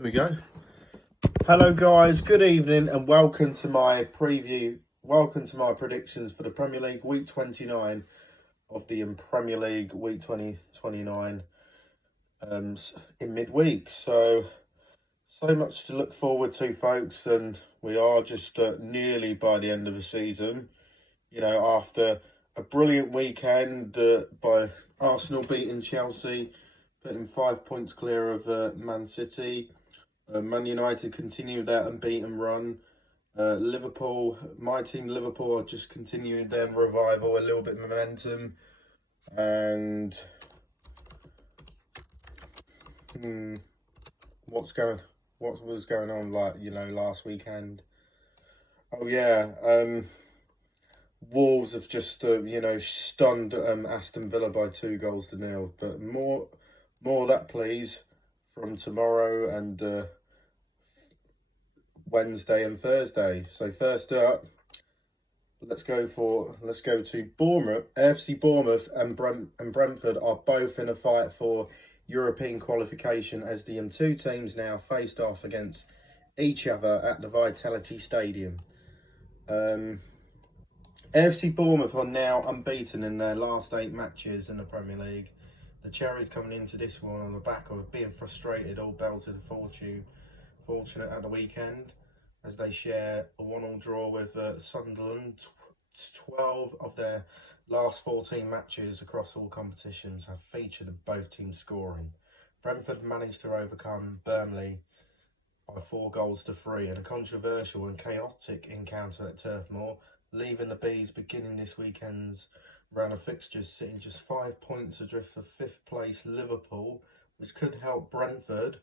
There we go. Hello guys, good evening and welcome to my preview. Welcome to my predictions for the Premier League Week 29 of the Premier League Week 2029 in midweek. So much to look forward to, folks, and we are just nearly by the end of the season. You know, after a brilliant weekend by Arsenal beating Chelsea, putting 5 points clear of Man City. Man United continued their unbeaten run. Liverpool, my team Liverpool, are just continuing their revival, a little bit of momentum. And what was going on last weekend? Oh yeah, Wolves have just stunned Aston Villa by 2-0. But more of that, please, from tomorrow and Wednesday and Thursday. So first up, let's go to Bournemouth. AFC Bournemouth and Brentford are both in a fight for European qualification as the two teams now faced off against each other at the Vitality Stadium. AFC Bournemouth are now unbeaten in their last 8 matches in the Premier League. The Cherries coming into this one on the back of being frustrated, all belted fortunate at the weekend, as they share a 1-1 draw with Sunderland. 12 of their last 14 matches across all competitions have featured both teams scoring. Brentford managed to overcome Burnley by 4-3 in a controversial and chaotic encounter at Turf Moor, leaving the Bees beginning this weekend's round of fixtures sitting just 5 points adrift of 5th place Liverpool, which could help Brentford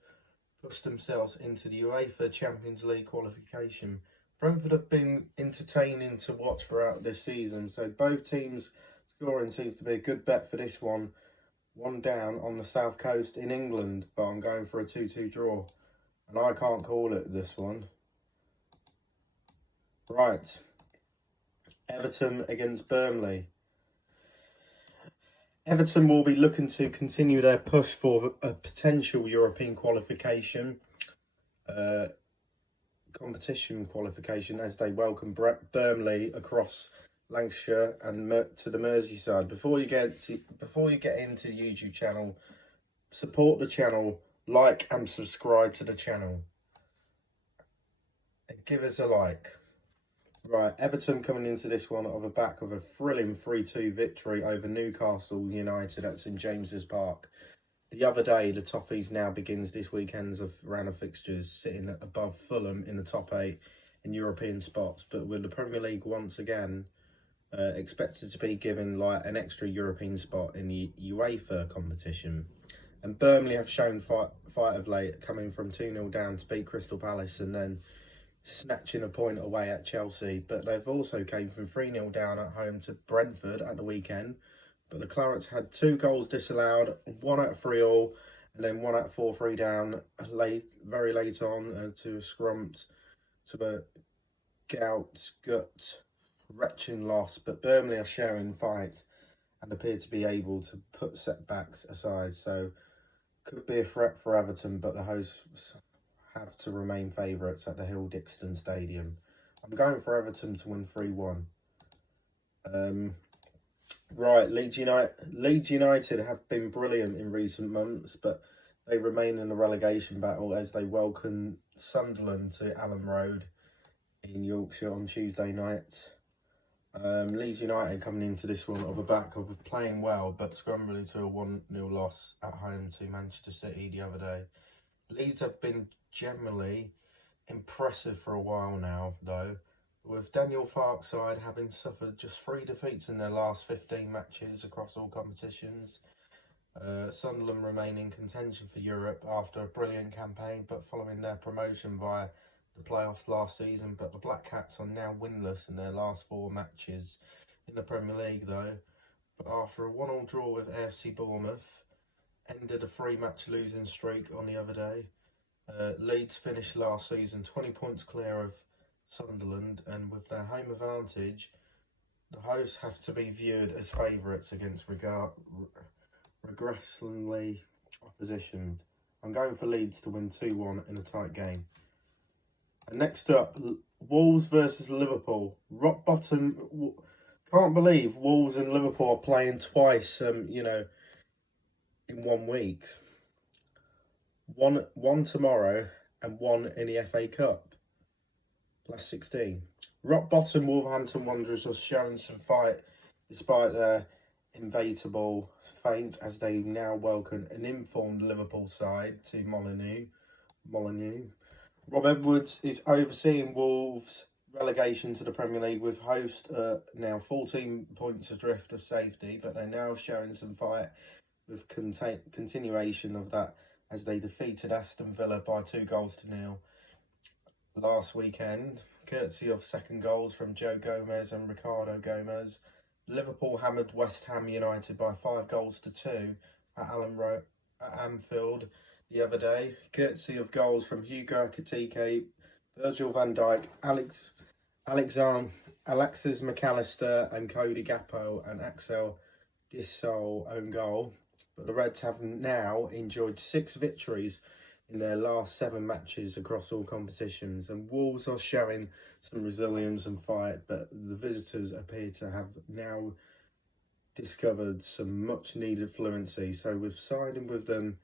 push themselves into the UEFA Champions League qualification. Brentford have been entertaining to watch throughout this season, so both teams scoring seems to be a good bet for this one. One down on the south coast in England, but I'm going for a 2-2 draw, and I can't call it this one. Right, Everton against Burnley. Everton will be looking to continue their push for a potential European qualification, competition qualification, as they welcome Burnley across Lancashire and to the Merseyside. Before you get into the YouTube channel, support the channel, like and subscribe to the channel, and give us a like. Right, Everton coming into this one off the back of a thrilling 3-2 victory over Newcastle United at St James's Park. The other day, the Toffees now begins this weekend's round of fixtures, sitting above Fulham in the top 8 in European spots, but with the Premier League once again expected to be given like an extra European spot in the UEFA competition. And Burnley have shown fight of late, coming from 2-0 down to beat Crystal Palace and then snatching a point away at Chelsea, but they've also came from 3-0 down at home to Brentford at the weekend. But the Clarets had 2 goals disallowed, one at 3-3, and then one at 4-3 down very late on to a scrumped, to a gut wrenching loss. But Burnley are showing fight and appear to be able to put setbacks aside, so could be a threat for Everton, but the hosts have to remain favourites at the Hill Dixon Stadium. I'm going for Everton to win 3-1. Right, Leeds United have been brilliant in recent months, but they remain in the relegation battle as they welcome Sunderland to Allen Road in Yorkshire on Tuesday night. Leeds United coming into this one off the back of playing well, but scrambling to a 1-0 loss at home to Manchester City the other day. Leeds have been generally impressive for a while now, though, with Daniel Farke's side having suffered just 3 defeats in their last 15 matches across all competitions. Sunderland remain in contention for Europe after a brilliant campaign, but following their promotion via the playoffs last season. But the Black Cats are now winless in their last 4 matches in the Premier League, though. But after a 1-1 draw with AFC Bournemouth, ended a 3-match losing streak on the other day. Leeds finished last season 20 points clear of Sunderland, and with their home advantage, the hosts have to be viewed as favourites against regressingly opposition. I'm going for Leeds to win 2-1 in a tight game. And next up, Wolves versus Liverpool. Rock bottom. Can't believe Wolves and Liverpool are playing twice, in 1 week. One tomorrow and one in the FA Cup. Last 16. Rock bottom Wolverhampton Wanderers are showing some fight despite their inevitable feint as they now welcome an informed Liverpool side to Molineux. Rob Edwards is overseeing Wolves' relegation to the Premier League with host now 14 points adrift of safety, but they're now showing some fight with continuation of that as they defeated Aston Villa by 2-0 last weekend, courtesy of second goals from Joe Gomez and Ricardo Gomez. Liverpool hammered West Ham United by 5-2 at Anfield the other day, courtesy of goals from Hugo Ekitike, Virgil van Dijk, Alexis McAllister and Cody Gakpo and Axel Witsel own goal. But the Reds have now enjoyed 6 victories in their last 7 matches across all competitions, and Wolves are showing some resilience and fight, but the visitors appear to have now discovered some much needed fluency, so with siding with them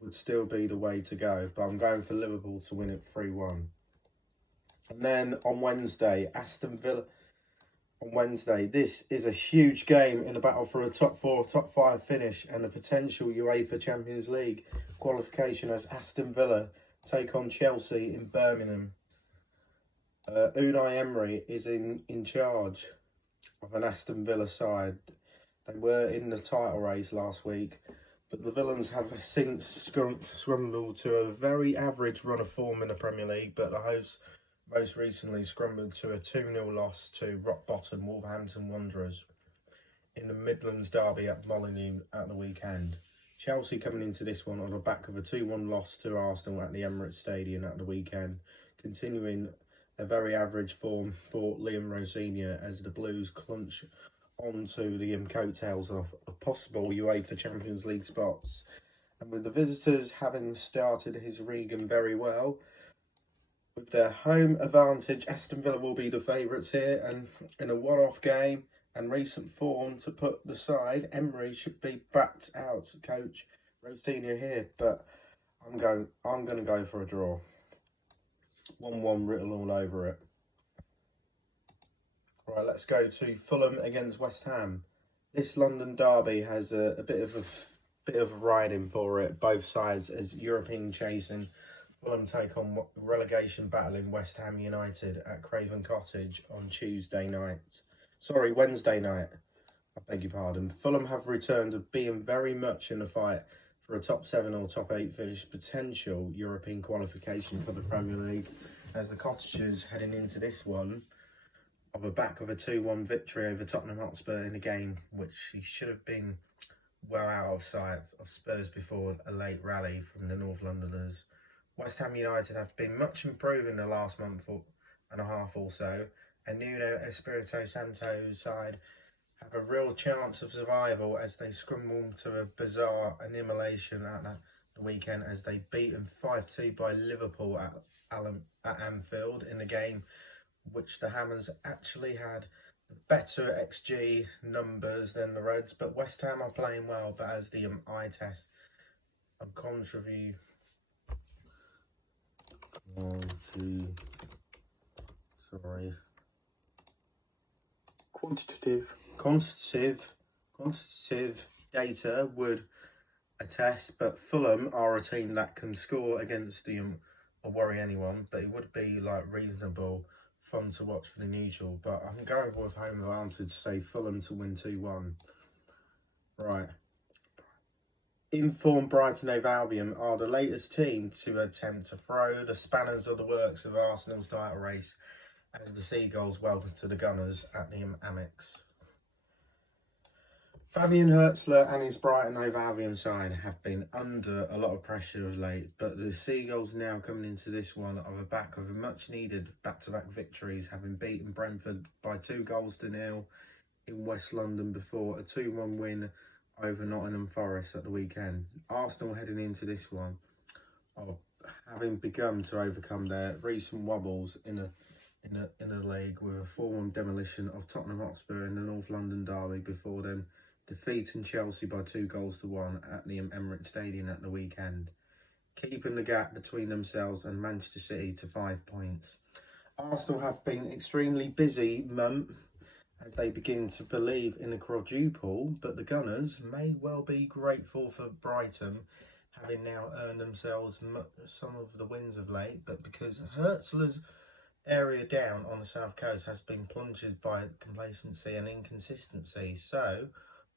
would still be the way to go, but I'm going for Liverpool to win it 3-1. And then on Wednesday, Aston Villa. On Wednesday, this is a huge game in the battle for a top 4, top 5 finish and a potential UEFA Champions League qualification as Aston Villa take on Chelsea in Birmingham. Unai Emery is in charge of an Aston Villa side. They were in the title race last week, but the Villains have since scrambled to a very average run of form in the Premier League, but the hosts most recently scrambled to a 2-0 loss to rock bottom Wolverhampton Wanderers in the Midlands derby at Molineux at the weekend. Chelsea coming into this one on the back of a 2-1 loss to Arsenal at the Emirates Stadium at the weekend, continuing a very average form for Liam Rosenior as the Blues clutch onto the coattails of possible UEFA Champions League spots. And with the visitors having started his Regan very well, with their home advantage, Aston Villa will be the favourites here, and in a one-off game and recent form to put the side, Emery should be backed out. Coach Rosenior here, but I'm going to go for a draw. 1-1 written all over it. Right, let's go to Fulham against West Ham. This London derby has a bit of riding for it, both sides, as European chasing. Fulham take on relegation battle in West Ham United at Craven Cottage on Wednesday night. I beg your pardon. Fulham have returned to being very much in the fight for a top 7 or top 8 finish, potential European qualification for the Premier League, as the Cottagers heading into this one on the back of a 2-1 victory over Tottenham Hotspur in a game which he should have been well out of sight of Spurs before a late rally from the North Londoners. West Ham United have been much improved in the last month and a half or so, and Nuno Espirito Santo's side have a real chance of survival as they scramble to a bizarre annihilation at the weekend as they beaten 5-2 by Liverpool at Anfield in a game which the Hammers actually had better XG numbers than the Reds, but West Ham are playing well, but as the eye test and quantitative data would attest, but Fulham are a team that can score against them or worry anyone, but it would be like reasonable fun to watch for the neutral, but I'm going with home advantage to say Fulham to win 2-1. Right. Informed Brighton & Hove Albion are the latest team to attempt to throw the spanners of the works of Arsenal's title race as the Seagulls welcome to the Gunners at the Amex. Fabian Hertzler and his Brighton & Hove Albion side have been under a lot of pressure of late, but the Seagulls now coming into this one on the back of a much needed back-to-back victories, having beaten Brentford by 2-0 in West London before a 2-1 win over Nottingham Forest at the weekend. Arsenal heading into this one of having begun to overcome their recent wobbles in a league with a formal demolition of Tottenham Hotspur in the North London derby before then defeating Chelsea by 2-1 at the Emirates Stadium at the weekend, keeping the gap between themselves and Manchester City to 5 points. Arsenal have been extremely busy month as they begin to believe in the quadruple, but the Gunners may well be grateful for Brighton having now earned themselves some of the wins of late, but because Hertzler's area down on the south coast has been plunged by complacency and inconsistency, so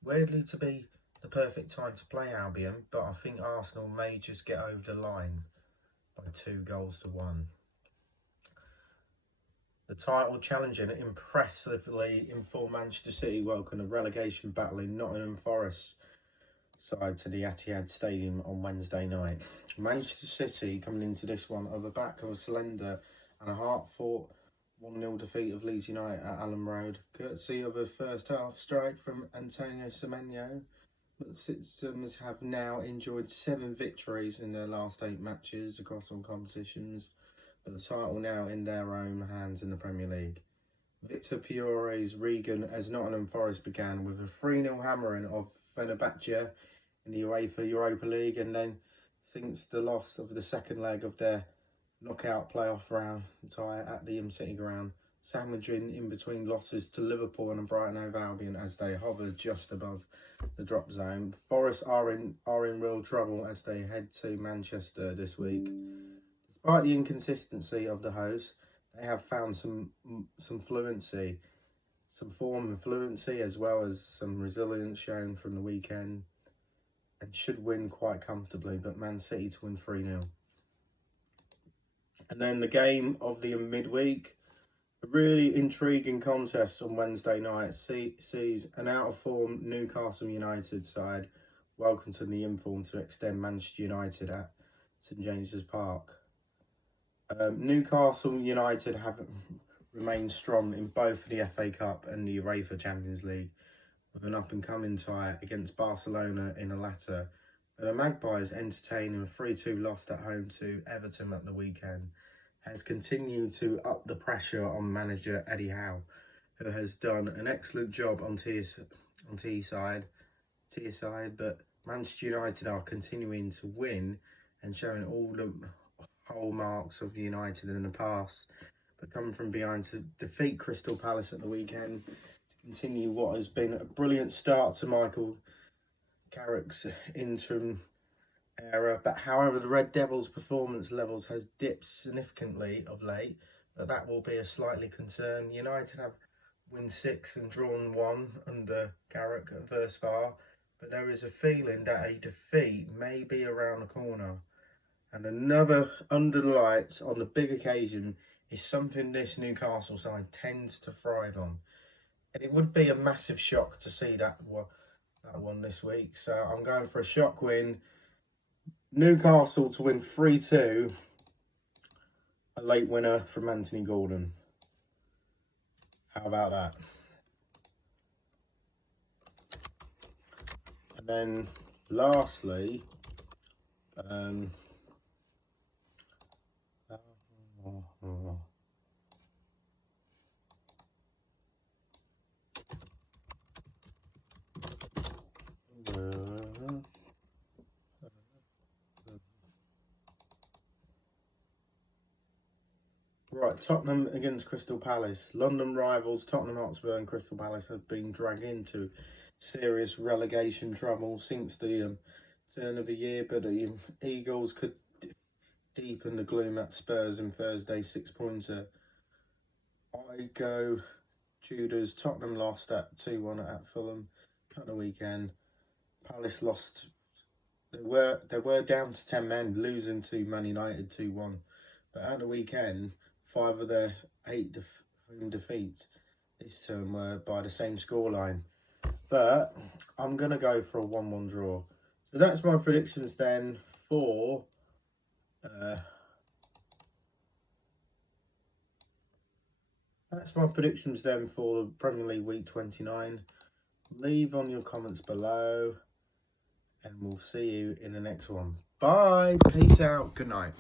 weirdly to be the perfect time to play Albion, but I think Arsenal may just get over the line by 2-1. The title challenger impressively informed Manchester City welcome a relegation battle in Nottingham Forest side to the Etihad Stadium on Wednesday night. Manchester City coming into this one on the back of a slender and a hard-fought 1-0 defeat of Leeds United at Allen Road, courtesy of a first-half strike from Antonio Semenyo. But the Citizens have now enjoyed 7 victories in their last 8 matches across all competitions, but the title now in their own hands in the Premier League. Victor Piore's Regan as Nottingham Forest began with a 3-0 hammering of Fenerbahce in the UEFA Europa League, and then since the loss of the second leg of their knockout playoff round tie at the City ground, sandwiching in between losses to Liverpool and Brighton over Albion as they hover just above the drop zone. Forest are in real trouble as they head to Manchester this week. Despite the inconsistency of the hosts, they have found some fluency, some form and fluency, as well as some resilience shown from the weekend, and should win quite comfortably, but Man City to win 3-0. And then the game of the midweek, a really intriguing contest on Wednesday night, sees an out-of-form Newcastle United side welcome to the inform to extend Manchester United at St James's Park. Newcastle United have remained strong in both the FA Cup and the UEFA Champions League, with an up-and-coming tie against Barcelona in the latter. But the Magpies entertaining a 3-2 loss at home to Everton at the weekend has continued to up the pressure on manager Eddie Howe, who has done an excellent job on Teesside, but Manchester United are continuing to win and showing all the hallmarks of United in the past, but coming from behind to defeat Crystal Palace at the weekend to continue what has been a brilliant start to Michael Carrick's interim era. But however, the Red Devils' performance levels has dipped significantly of late, but that will be a slightly concern. United have won 6 and drawn 1 under Carrick thus far, but there is a feeling that a defeat may be around the corner. And another under the lights on the big occasion is something this Newcastle side tends to thrive on. And it would be a massive shock to see that one this week. So I'm going for a shock win. Newcastle to win 3-2. A late winner from Anthony Gordon. How about that? And then lastly, right, Tottenham against Crystal Palace. London rivals Tottenham Hotspur and Crystal Palace have been dragged into serious relegation trouble since the turn of the year, but the Eagles could deepen the gloom at Spurs in Thursday's 6-pointer. I go Tudors. Tottenham lost at 2-1 at Fulham at the weekend. Palace lost. They were down to 10 men, losing to Man United 2-1. But at the weekend, 5 of their 8 home defeats this term were by the same scoreline. But I'm going to go for a 1-1 draw. So that's my predictions then for the Premier League Week 29. Leave on your comments below, and we'll see you in the next one. Bye. Peace out. Good night.